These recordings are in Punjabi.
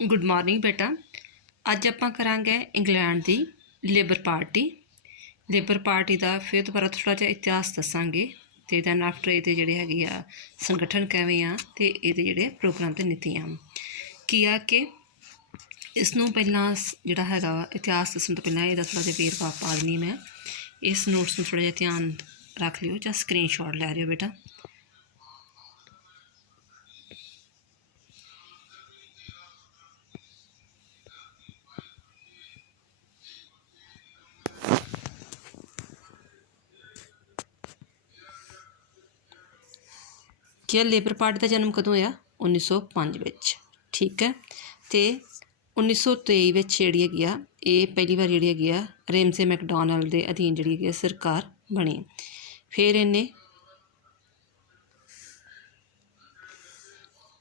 गुड मॉर्निंग बेटा। अज आपां करांगे इंग्लैंड की लेबर पार्टी का फिर दोबारा थोड़ा जिहा इतिहास दसांगे तो दैन आफ्टर ये जोड़े है संगठन किवें आ ते इहदे जिहड़े प्रोग्राम ते नीतियां की आ कि इसनूं पहलां जिहड़ा हैगा इतिहास दस्सण तो पहलां इहदा थोड़ा जिहा वेरवा पा दिंदी मैं। इस नोट्स में थोड़ा जिहा ध्यान रख लिओ जां स्क्रीनशॉट लै लिओ बेटा। क्या लेबर पार्टी का जन्म कदों होया? 1905 विच, ठीक है। तो 1923 विच जिहड़ी हैगी आ ये पहली बार जिहड़ी हैगी आ रेमसे मैकडॉनल्ड के अधीन जिहड़ी हैगी सरकार बनी। फिर इन्हें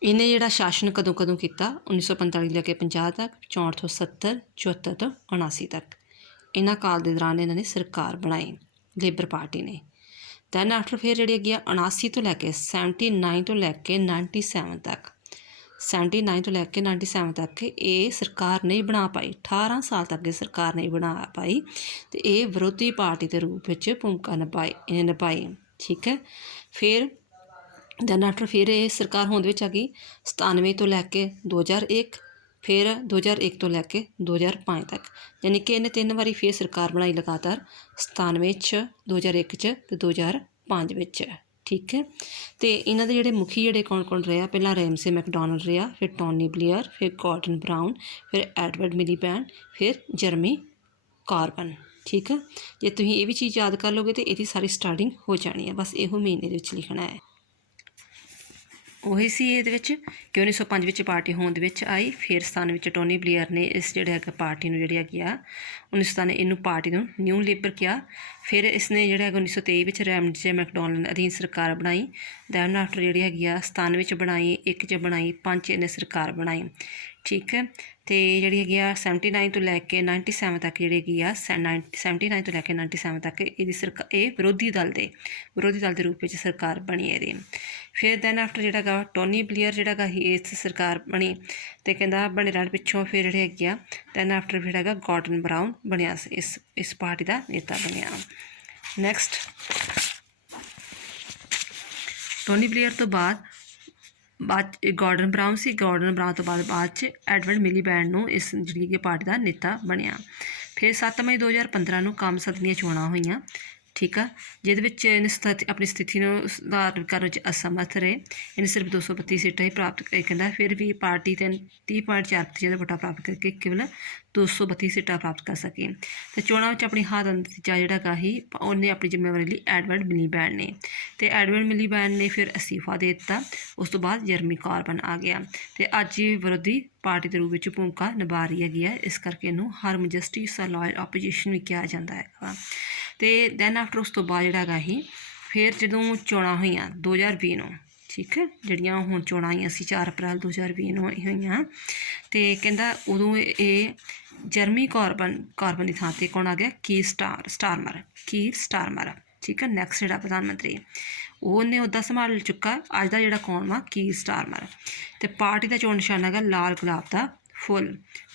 जिहड़ा शासन कदों कदों किया? 1945 लैके 50 तक, 64 तो 70, 74 तो 79 तक। इन्हां काल के दौरान इन्होंने सरकार बनाई लेबर पार्टी ने। दैन आफ्टर फिर जी 79 तो लैके 79 तो लैके 97 तक, 79 तो लैके 97 तक ये सरकार नहीं बना पाई। 18 साल तक ये सरकार नहीं बना पाई तो ये विरोधी पार्टी के रूप में भूमिका निभाई, ठीक है। फिर दैन आफ्टर फिर ये सरकार होंद विच आ गई 97 तो लैके 2001, फिर 2001 तो लैके 2005 तक, यानी कि इन्हें 3 बारी फिर सरकार बनाई लगातार 97 2001 तो 2005 विच, ठीक है। तो इन्हों के जोड़े मुखी जोड़े कौन कौन रहा? पहला रेमसे मैकडॉनल्ड रहा, फिर टोनी ब्लेयर, फिर गॉर्डन ब्राउन, फिर एडवर्ड मिलीबैंड, फिर जर्मी कॉर्बन, ठीक है। जे तुम ये भी चीज़ याद कर लोगे तो ये सारी स्टार्टिंग हो जानी है। बस यो मेन ये लिखना है। ਉਹੀ ਸੀ ਇਹਦੇ ਵਿੱਚ ਕਿ 1905 ਵਿੱਚ ਪਾਰਟੀ ਹੋਂਦ ਵਿੱਚ ਆਈ। ਫਿਰ 97 ਵਿੱਚ ਟੋਨੀ ਬਲੇਅਰ ਨੇ ਇਸ ਜਿਹੜੇ ਹੈਗਾ ਪਾਰਟੀ ਨੂੰ ਜਿਹੜੀ ਹੈਗੀ ਆ 1997 ਇਹਨੂੰ ਪਾਰਟੀ ਨੂੰ ਨਿਊ ਲੇਬਰ ਕਿਹਾ। ਫਿਰ ਇਸਨੇ ਜਿਹੜਾ ਹੈਗਾ 1923 ਵਿੱਚ ਰੈਮਸੇ ਮੈਕਡੋਨਲਡ ਅਧੀਨ ਸਰਕਾਰ ਬਣਾਈ। ਦੈਨ ਆਫਟਰ ਜਿਹੜੀ ਹੈਗੀ ਆ 97 ਵਿੱਚ ਬਣਾਈ, 1 'ਚ ਬਣਾਈ, 5 'ਚ ਇਹਨੇ ਸਰਕਾਰ ਬਣਾਈ, ਠੀਕ ਹੈ। ਅਤੇ ਜਿਹੜੀ ਹੈਗੀ ਆ 79 ਤੋਂ ਲੈ ਕੇ 97 ਤੱਕ ਜਿਹੜੀ ਹੈਗੀ ਆ 79 ਤੋਂ ਲੈ ਕੇ 97 ਤੱਕ ਇਹਦੀ ਇਹ ਵਿਰੋਧੀ ਦਲ ਦੇ ਰੂਪ ਵਿੱਚ ਸਰਕਾਰ ਬਣੀ ਇਹਦੀ। फिर दैन आफ्टर जोड़ा गा टोनी ब्लेयर जोड़ा ही इस सरकार बनी तो कहता बने रहने पिछों फिर जोड़े है दैन आफ्टर फिर है गॉर्डन ब्राउन बनया इस पार्टी का नेता बनया। नैक्सट टोनी ब्लेयर तो बाद गॉर्डन ब्राउन से तो बाद एडवर्ड मिलीबैंड को इस जी पार्टी का नेता बनया। फिर 7 मई 2015 को कम सदन दी चोणां होईयां, ठीक है, जिहदे अपनी स्थिति में सुधार करने में असमर्थ रहे। इन्हें सिर्फ 232 सीटां ही प्राप्त कहता। फिर भी पार्टी 30.4% वोटां प्राप्त करके केवल 232 सीटां प्राप्त कर सकी। तो चोणां में अपनी हार का नतीजा जोड़ा ही उन्हें अपनी जिम्मेवारी ली एडवर्ड मिलीबैंड ने। तो एडवर्ड मिलीबैंड ने फिर अस्तीफा दे दिता। उस तो बाद जर्मी कॉर्बन आ गया तो अज विरोधी पार्टी के रूप में भूमिका निभा रही है। इस करके इनू हार्म जस्टिस लॉयल ओपोजिशन भी कहा जाता है। तो दैन आफ्टर उस तो बाद जोड़ा ही फिर जो चोणां होईयां 2020 नूं, ठीक है, जड़ियाँ हुण चोणां आईयां सी 4 अप्रैल 2020 नूं होईयां तो कहता उदों ये जर्मी कॉर्बन की थां ते कौन आ गया? कीर स्टारमर, ठीक है। नैक्सट जोड़ा प्रधानमंत्री उन्हें अहुदा संभाल चुका अज का जोड़ा कौन वा? कीर स्टारमर। तो पार्टी का चोण निशाना है लाल गुलाब का फुल।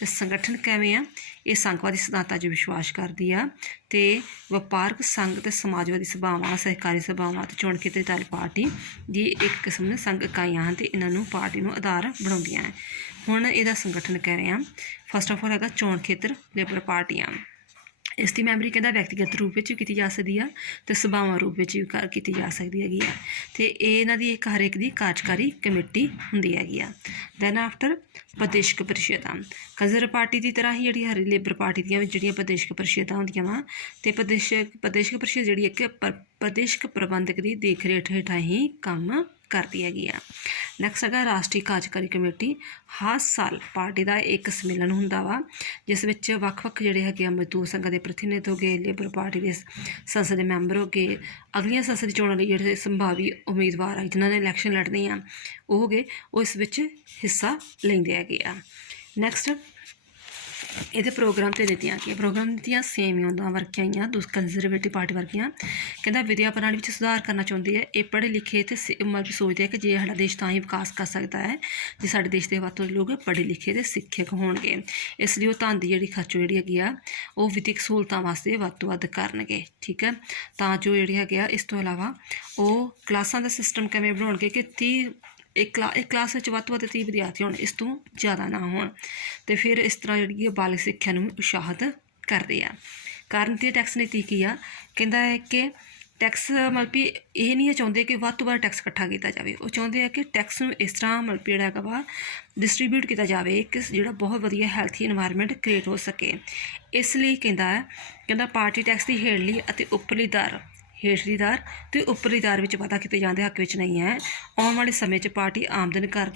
संगठन किवें आ? ये संघवादी सिद्धांतां 'च विश्वास करदी आ ते वपारक संघ ते समाजवादी सभावां, सहकारी सभावां ते चोण खेतरी दल पार्टी दी एक किस्म दी संघ इकाइयां हैं ते इन्हां नूं पार्टी नूं आधार बनाउंदियां हैं। हुण इहदा संगठन किवें आ? फस्ट ऑफ ऑल हैगा चोण खेतर लेबर पार्टियां। इसकी मैंबरी कहता व्यक्तिगत रूप में भी की जा सकती है तो सभावां रूप में भी की जा सकती हैगी है। तो इन्हां दी एक हर एक दी कार्यकारी कमेटी हुंदी हैगी आ। दैन आफ्टर प्रदेशक परिषदां कंजरवेटिव पार्टी की तरह ही जी हरी लेबर पार्टी दी जिहड़ियां प्रदेशक परिषदां हुंदियां वा तो प्रदेशक परिषद जी एक प्रदेशक प्रबंधक की देख रेख हेठां ही काम करती हैगी आ। नैक्सट है राष्ट्रीय कार्यकारी कमेटी। हर साल पार्टी का एक सम्मेलन हुंदा वा जिस विच वक्-वक् जिहड़े हैगे मजदूर संघां दे प्रतिनिधि हो गए, लेबर पार्टी के संसद के मैंबर हो गए, अगलियां संसदी चोणां लई जिहड़े संभावी उम्मीदवार है जिन्हां ने इलैक्शन लड़नी आ वो हो गए वो इस विच हिस्सा लैंदे हैगे आ। नैक्सट ਇਹਦੇ ਪ੍ਰੋਗਰਾਮ ਤੇ ਨੀਤੀਆਂ ਕੀ ਪ੍ਰੋਗਰਾਮ ਨੀਤੀਆਂ ਸੇਮ ਹੀ ਉਹਨਾਂ ਵਰਗੀਆਂ ਹੀ ਆ ਕੰਜ਼ਰਵੇਟਿਵ ਪਾਰਟੀ ਵਰਗੀਆਂ। ਕਹਿੰਦਾ ਵਿਦਿਆ ਪ੍ਰਣਾਲੀ ਵਿੱਚ ਸੁਧਾਰ ਕਰਨਾ ਚਾਹੁੰਦੀ ਹੈ। ਇਹ ਪੜ੍ਹੇ ਲਿਖੇ ਅਤੇ ਮਤਲਬ ਸੋਚਦੇ ਹੈ ਕਿ ਜੇ ਸਾਡਾ ਦੇਸ਼ ਤਾਂ ਹੀ ਵਿਕਾਸ ਕਰ ਸਕਦਾ ਹੈ ਜੇ ਸਾਡੇ ਦੇਸ਼ ਦੇ ਵੱਧ ਤੋਂ ਲੋਕ ਪੜ੍ਹੇ ਲਿਖੇ ਅਤੇ ਸਿੱਖਿਅਕ ਹੋਣਗੇ। ਇਸ ਲਈ ਉਹ ਧਨ ਦੀ ਜਿਹੜੀ ਖਰਚੋ ਜਿਹੜੀ ਹੈਗੀ ਆ ਉਹ ਵਿੱਦਿਅਕ ਸਹੂਲਤਾਂ ਵਾਸਤੇ ਵੱਧ ਤੋਂ ਵੱਧ ਕਰਨਗੇ। ਠੀਕ ਹੈ, ਤਾਂ ਜੋ ਜਿਹੜੀ ਹੈਗੇ ਆ ਇਸ ਤੋਂ ਇਲਾਵਾ ਉਹ ਕਲਾਸਾਂ ਦਾ ਸਿਸਟਮ ਕਿਵੇਂ ਬਣਾਉਣਗੇ ਕਿ 30 ਇੱਕ ਕਲਾਸ ਵਿੱਚ ਵੱਧ ਤੋਂ ਵੱਧ 30 ਵਿਦਿਆਰਥੀ ਹੋਣ, ਇਸ ਤੋਂ ਜ਼ਿਆਦਾ ਨਾ ਹੋਣ। ਅਤੇ ਫਿਰ ਇਸ ਤਰ੍ਹਾਂ ਜਿਹੜੀ ਹੈ ਬਾਲਗ ਸਿੱਖਿਆ ਨੂੰ ਉਤਸ਼ਾਹਿਤ ਕਰਦੇ ਆ। ਕਾਰਨ ਤੇ ਟੈਕਸ ਨੀਤੀ ਕੀ ਆ, ਕਹਿੰਦਾ ਹੈ ਕਿ ਟੈਕਸ ਮਤਲਬ ਵੀ ਇਹ ਨਹੀਂ ਚਾਹੁੰਦੇ ਕਿ ਵੱਧ ਤੋਂ ਵੱਧ ਟੈਕਸ ਇਕੱਠਾ ਕੀਤਾ ਜਾਵੇ। ਉਹ ਚਾਹੁੰਦੇ ਆ ਕਿ ਟੈਕਸ ਨੂੰ ਇਸ ਤਰ੍ਹਾਂ ਮਤਲਬ ਜਿਹੜਾ ਹੈਗਾ ਵਾ ਡਿਸਟਰੀਬਿਊਟ ਕੀਤਾ ਜਾਵੇ ਕਿ ਜਿਹੜਾ ਬਹੁਤ ਵਧੀਆ ਹੈਲਥੀ ਇਨਵਾਇਰਮੈਂਟ ਕ੍ਰੀਏਟ ਹੋ ਸਕੇ। ਇਸ ਲਈ ਕਹਿੰਦਾ ਪਾਰਟੀ ਟੈਕਸ ਦੀ ਹੇਠਲੀ ਅਤੇ ਉੱਪਰਲੀ ਦਰ ਹੇਠਲੀ ਦਰ ਅਤੇ ਉੱਪਰਲੀ ਦਰ ਵਿੱਚ ਵਾਧਾ ਕੀਤੇ ਜਾਣ ਦੇ ਹੱਕ ਵਿੱਚ ਨਹੀਂ ਹੈ। ਆਉਣ ਵਾਲੇ ਸਮੇਂ 'ਚ ਪਾਰਟੀ ਆਮਦਨ ਕਰ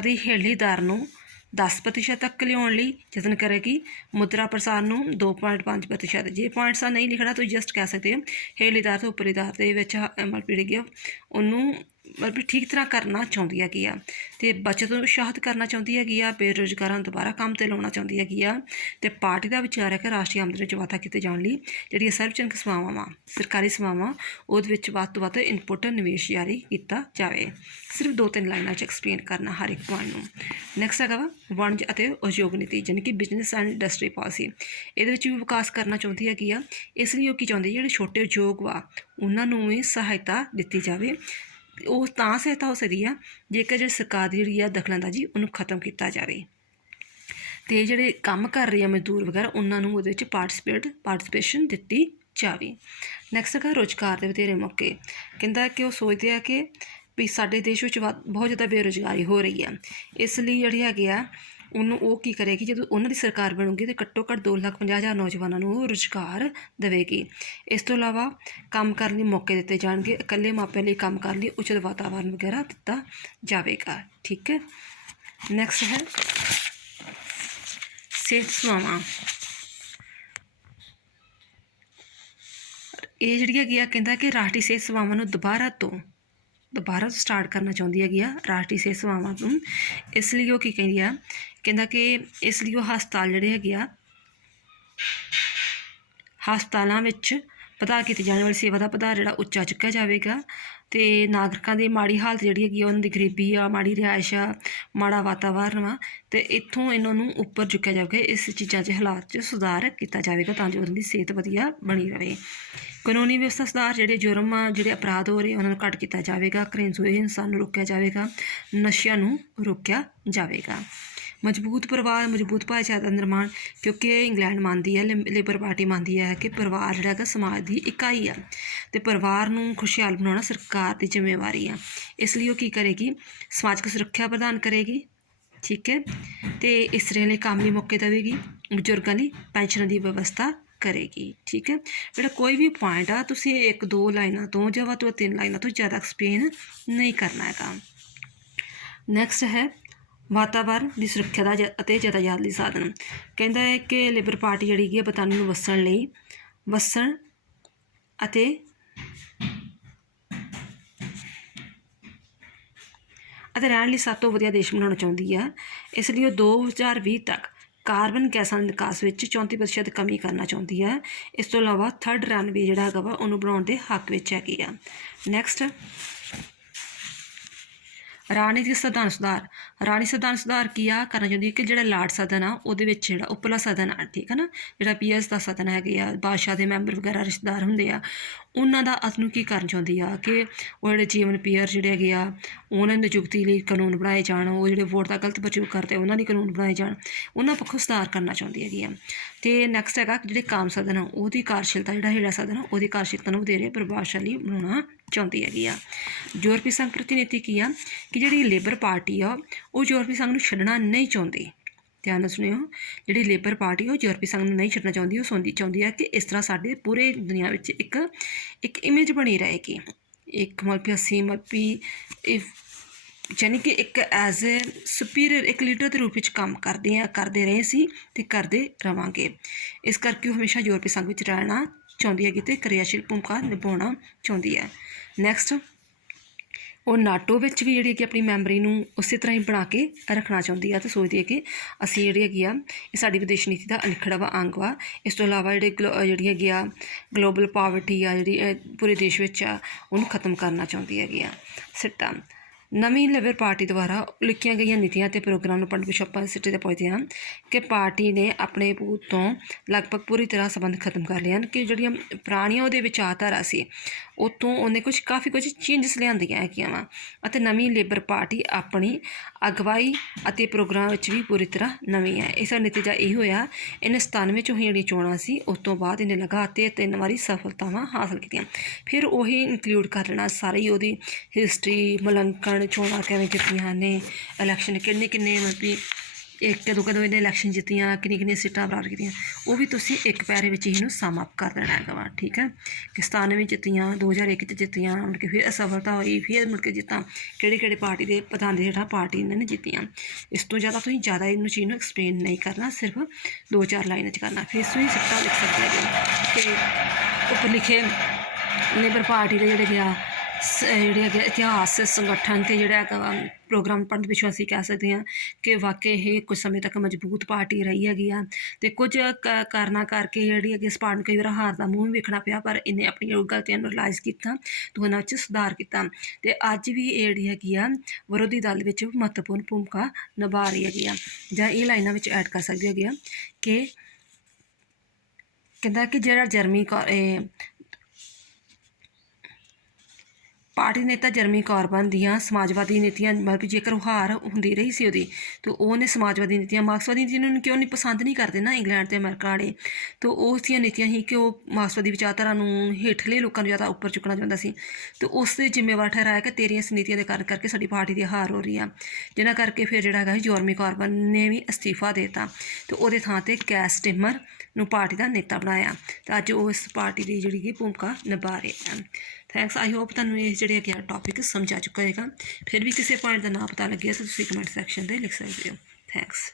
ਦੀ ਹੇਠਲੀ ਦਰ ਨੂੰ 10% ਤੱਕ ਲਿਆਉਣ ਲਈ ਯਤਨ ਕਰੇਗੀ। ਮੁਦਰਾ ਪ੍ਰਸਾਰ ਨੂੰ 2.5%। ਜੇ ਪੁਆਇੰਟਸ ਆ ਨਹੀਂ ਲਿਖਣਾ ਤੁਸੀਂ ਜਸਟ ਕਹਿ ਸਕਦੇ ਹੋ ਹੇਠਲੀ ਦਰ ਅਤੇ ਉੱਪਰਲੀ ਦਰ ਦੇ ਵਿੱਚ ਮਤਲਬ ਜਿਹੜੀ ਆ ਉਹਨੂੰ ਮਤਲਬ ਠੀਕ ਤਰ੍ਹਾਂ ਕਰਨਾ ਚਾਹੁੰਦੀ ਹੈਗੀ ਆ। ਅਤੇ ਬੱਚਤ ਨੂੰ ਉਤਸ਼ਾਹਿਤ ਕਰਨਾ ਚਾਹੁੰਦੀ ਹੈਗੀ ਆ। ਬੇਰੁਜ਼ਗਾਰਾਂ ਨੂੰ ਦੁਬਾਰਾ ਕੰਮ 'ਤੇ ਲਾਉਣਾ ਚਾਹੁੰਦੀ ਹੈਗੀ ਆ। ਅਤੇ ਪਾਰਟੀ ਦਾ ਵਿਚਾਰ ਹੈ ਕਿ ਰਾਸ਼ਟਰੀ ਆਮਦਨ ਵਿੱਚ ਵਾਧਾ ਕੀਤੇ ਜਾਣ ਲਈ ਜਿਹੜੀਆਂ ਸਰਵਜਨਕ ਸੇਵਾਵਾਂ ਵਾ ਸਰਕਾਰੀ ਸੇਵਾਵਾਂ ਉਹਦੇ ਵਿੱਚ ਵੱਧ ਤੋਂ ਵੱਧ ਇਨਪੁੱਟ ਨਿਵੇਸ਼ ਜਾਰੀ ਕੀਤਾ ਜਾਵੇ। ਸਿਰਫ 2-3 ਲਾਈਨਾਂ 'ਚ ਐਕਸਪਲੇਨ ਕਰਨਾ ਹਰ ਇੱਕ ਪੁਆਇੰਟ ਨੂੰ। ਨੈਕਸਟ ਹੈਗਾ ਵਾ ਵਣਜ ਅਤੇ ਉਦਯੋਗ ਨੀਤੀ ਯਾਨੀ ਕਿ ਬਿਜ਼ਨਸ ਐਂਡ ਇੰਡਸਟਰੀ ਪਾਲਿਸੀ। ਇਹਦੇ ਵਿੱਚ ਵੀ ਵਿਕਾਸ ਕਰਨਾ ਚਾਹੁੰਦੀ ਹੈਗੀ ਆ। ਇਸ ਲਈ ਉਹ ਕੀ ਚਾਹੁੰਦੀ ਜਿਹੜੇ ਛੋਟੇ ਉਦਯੋਗ ਵਾ ਉਹਨਾਂ ਨੂੰ ਵੀ ਸਹਾਇਤਾ ਦਿੱਤੀ ਜਾਵੇ। ਉਹ ਤਾਂ ਸਹਾਇਤਾ ਹੋ ਸਕਦੀ ਆ ਜੇਕਰ ਜਿਹੜੀ ਸਰਕਾਰ ਦੀ ਜਿਹੜੀ ਆ ਦਖਲਅੰਦਾਜ਼ੀ ਉਹਨੂੰ ਖਤਮ ਕੀਤਾ ਜਾਵੇ। ਅਤੇ ਜਿਹੜੇ ਕੰਮ ਕਰ ਰਹੇ ਆ ਮਜ਼ਦੂਰ ਵਗੈਰਾ ਉਹਨਾਂ ਨੂੰ ਉਹਦੇ ਵਿੱਚ ਪਾਰਟੀਸਪੇਸ਼ਨ ਦਿੱਤੀ ਜਾਵੇ। ਨੈਕਸਟ ਹੈਗਾ ਰੁਜ਼ਗਾਰ ਦੇ ਵਧੇਰੇ ਮੌਕੇ। ਕਹਿੰਦਾ ਕਿ ਉਹ ਸੋਚਦੇ ਆ ਕਿ ਵੀ ਸਾਡੇ ਦੇਸ਼ ਵਿੱਚ ਬਹੁਤ ਜ਼ਿਆਦਾ ਬੇਰੁਜ਼ਗਾਰੀ ਹੋ ਰਹੀ ਆ। ਇਸ ਲਈ ਜਿਹੜੇ ਹੈਗੇ ਆ ਉਹਨੂੰ ਉਹ ਕੀ ਕਰੇਗੀ ਜਦੋਂ ਉਹਨਾਂ ਦੀ ਸਰਕਾਰ ਬਣੂਗੀ ਤਾਂ ਘੱਟੋ ਘੱਟ 2,50,000 ਨੌਜਵਾਨਾਂ ਨੂੰ ਉਹ ਰੁਜ਼ਗਾਰ ਦੇਵੇਗੀ। ਇਸ ਤੋਂ ਇਲਾਵਾ ਕੰਮ ਕਰਨ ਲਈ ਮੌਕੇ ਦਿੱਤੇ ਜਾਣਗੇ। ਇਕੱਲੇ ਮਾਪਿਆਂ ਲਈ ਕੰਮ ਕਰਨ ਲਈ ਉਚਿਤ ਵਾਤਾਵਰਨ ਵਗੈਰਾ ਦਿੱਤਾ ਜਾਵੇਗਾ। ਠੀਕ ਹੈ, ਨੈਕਸਟ ਹੈ ਸਿਹਤ ਸੇਵਾਵਾਂ। ਇਹ ਜਿਹੜੀ ਹੈਗੀ ਆ ਕਹਿੰਦਾ ਕਿ ਰਾਸ਼ਟਰੀ ਸਿਹਤ ਸੇਵਾਵਾਂ ਨੂੰ ਦੁਬਾਰਾ ਤੋਂ ਸਟਾਰਟ ਕਰਨਾ ਚਾਹੁੰਦੀ ਹੈਗੀ ਆ ਰਾਸ਼ਟਰੀ ਸਿਹਤ ਸੇਵਾਵਾਂ ਨੂੰ। ਇਸ ਲਈ ਉਹ ਕੀ ਕਹਿੰਦੀ ਆ, ਕਹਿੰਦਾ ਕਿ ਇਸ ਲਈ ਉਹ ਹਸਪਤਾਲ ਜਿਹੜੇ ਹੈਗੇ ਆ ਹਸਪਤਾਲਾਂ ਵਿੱਚ ਪ੍ਰਦਾਨ ਕੀਤੀ ਜਾਣ ਵਾਲੀ ਸੇਵਾ ਦਾ ਪੱਧਰ ਜਿਹੜਾ ਉੱਚਾ ਚੁੱਕਿਆ ਜਾਵੇਗਾ। ਅਤੇ ਨਾਗਰਿਕਾਂ ਦੀ ਮਾੜੀ ਹਾਲਤ ਜਿਹੜੀ ਹੈਗੀ ਆ ਉਹਨਾਂ ਦੀ ਗਰੀਬੀ ਆ, ਮਾੜੀ ਰਿਹਾਇਸ਼ ਆ, ਮਾੜਾ ਵਾਤਾਵਰਨ ਵਾ ਅਤੇ ਇੱਥੋਂ ਇਹਨਾਂ ਨੂੰ ਉੱਪਰ ਚੁੱਕਿਆ ਜਾਵੇਗਾ। ਇਸ ਚੀਜ਼ਾਂ 'ਚ ਹਾਲਾਤ 'ਚ ਸੁਧਾਰ ਕੀਤਾ ਜਾਵੇਗਾ ਤਾਂ ਜੋ ਉਹਨਾਂ ਦੀ ਸਿਹਤ ਵਧੀਆ ਬਣੀ ਰਹੇ। ਕਾਨੂੰਨੀ ਵਿਵਸਥਾ ਸੁਧਾਰ ਜਿਹੜੇ ਜੁਰਮ ਆ ਜਿਹੜੇ ਅਪਰਾਧ ਹੋ ਰਹੇ ਉਹਨਾਂ ਨੂੰ ਘੱਟ ਕੀਤਾ ਜਾਵੇਗਾ। ਘਰੇਲੂ ਹਿੰਸਾ ਨੂੰ ਰੋਕਿਆ ਜਾਵੇਗਾ। ਨਸ਼ਿਆਂ ਨੂੰ ਰੋਕਿਆ ਜਾਵੇਗਾ। ਮਜ਼ਬੂਤ ਪਰਿਵਾਰ ਮਜ਼ਬੂਤ ਭਾਈਚਾਰੇ ਦਾ ਨਿਰਮਾਣ। ਕਿਉਂਕਿ ਇੰਗਲੈਂਡ ਮੰਨਦੀ ਹੈ ਲੇਬਰ ਪਾਰਟੀ ਮੰਨਦੀ ਹੈ ਕਿ ਪਰਿਵਾਰ ਜਿਹੜਾ ਹੈਗਾ ਸਮਾਜ ਦੀ ਇਕਾਈ ਆ ਅਤੇ ਪਰਿਵਾਰ ਨੂੰ ਖੁਸ਼ਹਾਲ ਬਣਾਉਣਾ ਸਰਕਾਰ ਦੀ ਜ਼ਿੰਮੇਵਾਰੀ ਆ। ਇਸ ਲਈ ਉਹ ਕੀ ਕਰੇਗੀ ਸਮਾਜਿਕ ਸੁਰੱਖਿਆ ਪ੍ਰਦਾਨ ਕਰੇਗੀ। ਠੀਕ ਹੈ, ਅਤੇ ਇਸਤਰੀਆਂ ਲਈ ਕੰਮ ਲਈ ਮੌਕੇ ਦੇਵੇਗੀ। ਬਜ਼ੁਰਗਾਂ ਲਈ ਪੈਨਸ਼ਨਾਂ ਦੀ ਵਿਵਸਥਾ ਕਰੇਗੀ। ਠੀਕ ਹੈ, ਜਿਹੜਾ ਕੋਈ ਵੀ ਪੁਆਇੰਟ ਆ ਤੁਸੀਂ 1-2 ਲਾਈਨਾਂ ਤੋਂ ਜਾਂ ਵੱਧ ਤੋਂ 3 ਲਾਈਨਾਂ ਤੋਂ ਜ਼ਿਆਦਾ ਐਕਸਪਲੇਨ ਨਹੀਂ ਕਰਨਾ ਹੈਗਾ। ਨੈਕਸਟ ਹੈ ਵਾਤਾਵਰਨ ਦੀ ਸੁਰੱਖਿਆ ਦਾ ਅਤੇ ਯਾਤਾਯਾਤ ਲਈ ਸਾਧਨ। ਕਹਿੰਦਾ ਹੈ ਕਿ ਲੇਬਰ ਪਾਰਟੀ ਜਿਹੜੀ ਹੈਗੀ ਹੈ ਬਰਤਾਨੀਆ ਨੂੰ ਵਸਣ ਅਤੇ ਰਹਿਣ ਲਈ ਸਭ ਤੋਂ ਵਧੀਆ ਦੇਸ਼ ਬਣਾਉਣਾ ਚਾਹੁੰਦੀ ਆ। ਇਸ ਲਈ ਉਹ 2020 ਤੱਕ ਕਾਰਬਨ ਗੈਸਾਂ ਦੇ ਨਿਕਾਸ ਵਿੱਚ 34% ਕਮੀ ਕਰਨਾ ਚਾਹੁੰਦੀ ਹੈ। ਇਸ ਤੋਂ ਇਲਾਵਾ 3rd ਰਨਵੇ ਜਿਹੜਾ ਹੈਗਾ ਵਾ ਉਹਨੂੰ ਬਣਾਉਣ ਦੇ ਹੱਕ ਵਿੱਚ ਹੈਗੀ ਆ। ਨੈਕਸਟ ਰਾਜਨੀਤਿਕ ਸੰਵਿਧਾਨ ਸੁਧਾਰ। ਰਾਜਨੀਤਿਕ ਸੰਵਿਧਾਨ ਸੁਧਾਰ ਕੀ ਆ ਕਰਨਾ ਚਾਹੁੰਦੀ ਕਿ ਜਿਹੜਾ ਲਾਰਡ ਸਦਨ ਆ ਉਹਦੇ ਵਿੱਚ ਜਿਹੜਾ ਉੱਪਰਲਾ ਸਦਨ ਆ ਠੀਕ ਹੈ ਨਾ ਜਿਹੜਾ PS ਦਾ ਸਦਨ ਹੈਗੇ ਆ ਬਾਦਸ਼ਾਹ ਦੇ ਮੈਂਬਰ ਵਗੈਰਾ ਰਿਸ਼ਤੇਦਾਰ ਹੁੰਦੇ ਆ ਉਹਨਾਂ ਦਾ ਨੂੰ ਕੀ ਕਰਨਾ ਚਾਹੁੰਦੀ ਆ ਕਿ ਉਹ ਜਿਹੜੇ ਜੀਵਨ ਪੀਅਰ ਜਿਹੜੇ ਹੈਗੇ ਆ ਉਹਨਾਂ ਦੀ ਨਿਯੁਕਤੀ ਲਈ ਕਾਨੂੰਨ ਬਣਾਏ ਜਾਣ। ਉਹ ਜਿਹੜੇ ਵੋਟ ਦਾ ਗਲਤ ਪ੍ਰਯੋਗ ਕਰਦੇ ਉਹਨਾਂ ਦੀ ਕਾਨੂੰਨ ਬਣਾਏ ਜਾਣ। ਉਹਨਾਂ ਪੱਖੋਂ ਸੁਧਾਰ ਕਰਨਾ ਚਾਹੁੰਦੀ ਹੈਗੀ ਆ। ਅਤੇ ਨੈਕਸਟ ਹੈਗਾ ਜਿਹੜੇ ਕਾਮ ਸਦਨ ਆ ਉਹਦੀ ਕਾਰਜਸ਼ੀਲਤਾ ਜਿਹੜਾ ਹੇਠਲਾ ਸਦਨ ਆ ਉਹਦੀ ਕਾਰਜਸ਼ੀਲਤਾ ਨੂੰ ਵਧੇਰੇ ਪ੍ਰਭਾਵਸ਼ਾਲੀ ਬਣਾਉਣਾ ਚਾਹੁੰਦੀ ਹੈਗੀ ਆ। ਯੂਰਪੀ ਸੰਘ ਪ੍ਰਤੀ ਨੀਤੀ ਕੀ ਆ ਕਿ ਜਿਹੜੀ ਲੇਬਰ ਪਾਰਟੀ ਆ ਉਹ ਯੂਰਪੀ ਸੰਘ ਨੂੰ ਛੱਡਣਾ ਨਹੀਂ ਚਾਹੁੰਦੀ। ਧਿਆਨ ਨਾਲ ਸੁਣਿਓ, ਜਿਹੜੀ ਲੇਬਰ ਪਾਰਟੀ ਉਹ ਯੂਰਪੀ ਸੰਘ ਨੂੰ ਨਹੀਂ ਛੱਡਣਾ ਚਾਹੁੰਦੀ। ਉਹ ਚਾਹੁੰਦੀ ਹੈ ਕਿ ਇਸ ਤਰ੍ਹਾਂ ਸਾਡੇ ਪੂਰੇ ਦੁਨੀਆ ਵਿੱਚ ਇੱਕ ਇਮੇਜ ਬਣੀ ਰਹੇਗੀ। ਇੱਕ ਯਾਨੀ ਕਿ ਇੱਕ ਐਜ਼ ਏ ਸੁਪੀਰੀਅਰ ਇੱਕ ਲੀਡਰ ਦੇ ਰੂਪ ਵਿੱਚ ਕੰਮ ਕਰਦੇ ਰਹੇ ਸੀ ਅਤੇ ਕਰਦੇ ਰਹਾਂਗੇ। ਇਸ ਕਰਕੇ ਉਹ ਹਮੇਸ਼ਾ ਯੂਰਪੀ ਸੰਘ ਵਿੱਚ ਰਹਿਣਾ ਚਾਹੁੰਦੀ ਹੈਗੀ ਅਤੇ ਕਿਰਿਆਸ਼ੀਲ ਭੂਮਿਕਾ ਨਿਭਾਉਣਾ ਚਾਹੁੰਦੀ ਹੈ। ਨੈਕਸਟ ਉਹ ਨਾਟੋ ਵਿੱਚ ਵੀ ਜਿਹੜੀ ਕਿ ਆਪਣੀ ਮੈਂਬਰੀ ਨੂੰ ਉਸੇ ਤਰ੍ਹਾਂ ਹੀ ਬਣਾ ਕੇ ਰੱਖਣਾ ਚਾਹੁੰਦੀ ਆ ਅਤੇ ਸੋਚਦੀ ਹੈ ਕਿ ਅਸੀਂ ਜਿਹੜੀ ਹੈਗੀ ਆ ਇਹ ਸਾਡੀ ਵਿਦੇਸ਼ ਨੀਤੀ ਦਾ ਅਨਿੱਖੜਵਾਂ ਅੰਗ ਵਾ। ਇਸ ਤੋਂ ਇਲਾਵਾ ਜਿਹੜੀ ਹੈਗੀ ਆ ਗਲੋਬਲ ਪਾਵਰਟੀ ਆ ਜਿਹੜੀ ਪੂਰੇ ਦੇਸ਼ ਵਿੱਚ ਆ ਉਹਨੂੰ ਖਤਮ ਕਰਨਾ ਚਾਹੁੰਦੀ ਹੈਗੀ ਆ। ਸਿੱਟਾ ਨਵੀਂ ਲੇਬਰ ਪਾਰਟੀ ਦੁਆਰਾ ਲਿਖੀਆਂ ਗਈਆਂ ਨੀਤੀਆਂ ਅਤੇ ਪ੍ਰੋਗਰਾਮ ਨੂੰ ਪੜ੍ਹਨ ਪਿੱਛੋਂ ਆਪਾਂ ਸਿੱਟੇ 'ਤੇ ਪਹੁੰਚਦੇ ਹਾਂ ਕਿ ਪਾਰਟੀ ਨੇ ਆਪਣੇ ਭੂਤ ਤੋਂ ਲਗਭਗ ਪੂਰੀ ਤਰ੍ਹਾਂ ਸੰਬੰਧ ਖਤਮ ਕਰ ਲਏ ਹਨ ਕਿ ਜਿਹੜੀਆਂ ਪੁਰਾਣੀਆਂ ਉਹਦੇ ਵਿਚਾਰਧਾਰਾ ਸੀ ਉੱਥੋਂ ਉਹਨੇ ਕਾਫੀ ਕੁਝ ਚੇਂਜਸ ਲਿਆਂਦੀਆਂ ਹੈਗੀਆਂ ਵਾ ਅਤੇ ਨਵੀਂ ਲੇਬਰ ਪਾਰਟੀ ਆਪਣੀ ਅਗਵਾਈ ਅਤੇ ਪ੍ਰੋਗਰਾਮ ਵਿੱਚ ਵੀ ਪੂਰੀ ਤਰ੍ਹਾਂ ਨਵੀਂ ਹੈ। ਇਸ ਦਾ ਨਤੀਜਾ ਇਹ ਹੋਇਆ ਇਹਨੇ 97 'ਚ ਹੋਈਆਂ ਜਿਹੜੀਆਂ ਚੋਣਾਂ ਸੀ ਉਸ ਤੋਂ ਬਾਅਦ ਇਹਨੇ ਲਗਾਤਾਰ 3 ਵਾਰੀ ਸਫਲਤਾਵਾਂ ਹਾਸਲ ਕੀਤੀਆਂ। ਫਿਰ ਉਹੀ ਇਨਕਲੂਡ ਕਰ ਲੈਣਾ ਸਾਰੀ ਉਹਦੀ ਹਿਸਟਰੀ, ਮੁਲਾਂਕਣ, ਚੋਣਾਂ ਕਿਵੇਂ ਜਿੱਤੀਆਂ ਨੇ, ਇਲੈਕਸ਼ਨ ਕਿੰਨੇ ਮਤਲਬ ਵੀ ਕਦੋਂ ਇਹਨੇ ਇਲੈਕਸ਼ਨ ਜਿੱਤੀਆਂ, ਕਿੰਨੀਆਂ ਸੀਟਾਂ ਪ੍ਰਾਪਤ ਕੀਤੀਆਂ, ਉਹ ਵੀ ਤੁਸੀਂ ਇੱਕ ਪੈਰੇ ਵਿੱਚ ਇਹਨੂੰ ਸਮ ਅਪ ਕਰ ਦੇਣਾ ਹੈਗਾ ਵਾ। ਠੀਕ ਹੈ ਕਿ 97 ਜਿੱਤੀਆਂ, 2001 'ਚ ਜਿੱਤੀਆਂ, ਮੁੜ ਕੇ ਫਿਰ ਅਸਫਲਤਾ ਹੋਈ, ਫਿਰ ਮੁੜ ਕੇ ਜਿੱਤਾਂ ਕਿਹੜੇ ਪਾਰਟੀ ਦੇ ਪ੍ਰਧਾਨ ਦੇ ਹੇਠਾਂ ਪਾਰਟੀ ਇਹਨਾਂ ਨੇ ਜਿੱਤੀਆਂ। ਇਸ ਤੋਂ ਤੁਸੀਂ ਜ਼ਿਆਦਾ ਇਹਨੂੰ ਚੀਜ਼ ਨੂੰ ਐਕਸਪਲੇਨ ਨਹੀਂ ਕਰਨਾ, ਸਿਰਫ 2-4 ਲਾਈਨਾਂ 'ਚ ਕਰਨਾ। ਫਿਰ ਤੁਸੀਂ ਸਿੱਟਾ ਲਿਖ ਸਕਦੇ ਹੈਗੇ ਕਿ ਉੱਪਰ ਲਿਖੇ ਲੇਬਰ ਪਾਰਟੀ ਦੇ ਜਿਹੜੇ ਹੈਗੇ ਇਤਿਹਾਸ, ਸੰਗਠਨ ਅਤੇ ਜਿਹੜਾ ਹੈਗਾ ਪ੍ਰੋਗਰਾਮ ਪੜ੍ਹਨ ਪਿੱਛੋਂ ਅਸੀਂ ਕਹਿ ਸਕਦੇ ਹਾਂ ਕਿ ਵਾਕਈ ਇਹ ਕੁਝ ਸਮੇਂ ਤੱਕ ਮਜ਼ਬੂਤ ਪਾਰਟੀ ਰਹੀ ਹੈਗੀ ਆ ਅਤੇ ਕੁਝ ਕਾਰਨਾਂ ਕਰਕੇ ਜਿਹੜੀ ਹੈਗੀ ਇਸ ਪਾਰਟੀ ਨੂੰ ਕਈ ਵਾਰ ਹਾਰ ਦਾ ਮੂੰਹ ਵੀ ਵੇਖਣਾ ਪਿਆ, ਪਰ ਇਹਨੇ ਆਪਣੀਆਂ ਗਲਤੀਆਂ ਨੂੰ ਰਿਲਾਈਜ਼ ਕੀਤਾ ਅਤੇ ਉਹਨਾਂ ਵਿੱਚ ਸੁਧਾਰ ਕੀਤਾ ਅਤੇ ਅੱਜ ਵੀ ਇਹ ਜਿਹੜੀ ਹੈਗੀ ਆ ਵਿਰੋਧੀ ਦਲ ਵਿੱਚ ਮਹੱਤਵਪੂਰਨ ਭੂਮਿਕਾ ਨਿਭਾ ਰਹੀ ਹੈਗੀ ਆ। ਜਾਂ ਇਹ ਲਾਈਨਾਂ ਵਿੱਚ ਐਡ ਕਰ ਸਕਦੇ ਹੈਗੇ ਆ ਕਿ ਕਹਿੰਦਾ ਕਿ ਜਿਹੜਾ ਪਾਰਟੀ ਨੇਤਾ ਜਰਮੀ ਕਾਰਬਨ ਦੀਆਂ ਸਮਾਜਵਾਦੀ ਨੀਤੀਆਂ, ਮਤਲਬ ਕਿ ਜੇਕਰ ਉਹ ਹਾਰ ਹੁੰਦੀ ਰਹੀ ਸੀ ਉਹਦੀ, ਤਾਂ ਉਹਨੇ ਸਮਾਜਵਾਦੀ ਨੀਤੀਆਂ, ਮਾਰਕਸਵਾਦੀ ਨੀਤੀਆਂ ਨੂੰ ਕਿਉਂ ਨਹੀਂ ਪਸੰਦ ਨਹੀਂ ਕਰਦੇ ਨਾ ਇੰਗਲੈਂਡ ਅਤੇ ਅਮਰੀਕਾ ਵਾਲੇ, ਤਾਂ ਉਸ ਦੀਆਂ ਨੀਤੀਆਂ ਸੀ ਕਿ ਉਹ ਮਾਰਕਸਵਾਦੀ ਵਿਚਾਰਧਾਰਾ ਨੂੰ ਹੇਠਲੇ ਲੋਕਾਂ ਨੂੰ ਜ਼ਿਆਦਾ ਉੱਪਰ ਚੁੱਕਣਾ ਚਾਹੁੰਦਾ ਸੀ ਅਤੇ ਉਸ ਦੇ ਜ਼ਿੰਮੇਵਾਰ ਠਹਿਰਾਇਆ ਕਿ ਤੇਰੀਆਂ ਇਸ ਨੀਤੀਆਂ ਦੇ ਕਾਰਨ ਕਰਕੇ ਸਾਡੀ ਪਾਰਟੀ ਦੀ ਹਾਰ ਹੋ ਰਹੀ ਆ, ਜਿਹਨਾਂ ਕਰਕੇ ਫਿਰ ਜਿਹੜਾ ਹੈਗਾ ਜਰਮੀ ਕਾਰਬਨ ਨੇ ਵੀ ਅਸਤੀਫਾ ਦੇ ਦਿੱਤਾ ਅਤੇ ਉਹਦੇ ਥਾਂ 'ਤੇ ਕੈਰ ਸਟਾਰਮਰ ਨੂੰ ਪਾਰਟੀ ਦਾ ਨੇਤਾ ਬਣਾਇਆ ਅਤੇ ਅੱਜ ਉਹ ਇਸ ਪਾਰਟੀ ਦੀ ਜਿਹੜੀ ਕਿ ਭੂਮਿਕਾ ਨਿਭਾ ਰਹੇ ਹਨ। ਥੈਂਕਸ। ਆਈ ਹੋਪ ਤੁਹਾਨੂੰ ਇਹ ਜਿਹੜੇ ਹੈਗੇ ਟੌਪਿਕ ਸਮਝ ਆ ਚੁੱਕਾ ਹੋਏਗਾ। ਫਿਰ ਵੀ ਕਿਸੇ ਪੁਆਇੰਟ ਦਾ ਨਾ ਪਤਾ ਲੱਗਿਆ ਤਾਂ ਤੁਸੀਂ ਕਮੈਂਟ ਸੈਕਸ਼ਨ 'ਤੇ ਲਿਖ ਸਕਦੇ ਹੋ। ਥੈਂਕਸ।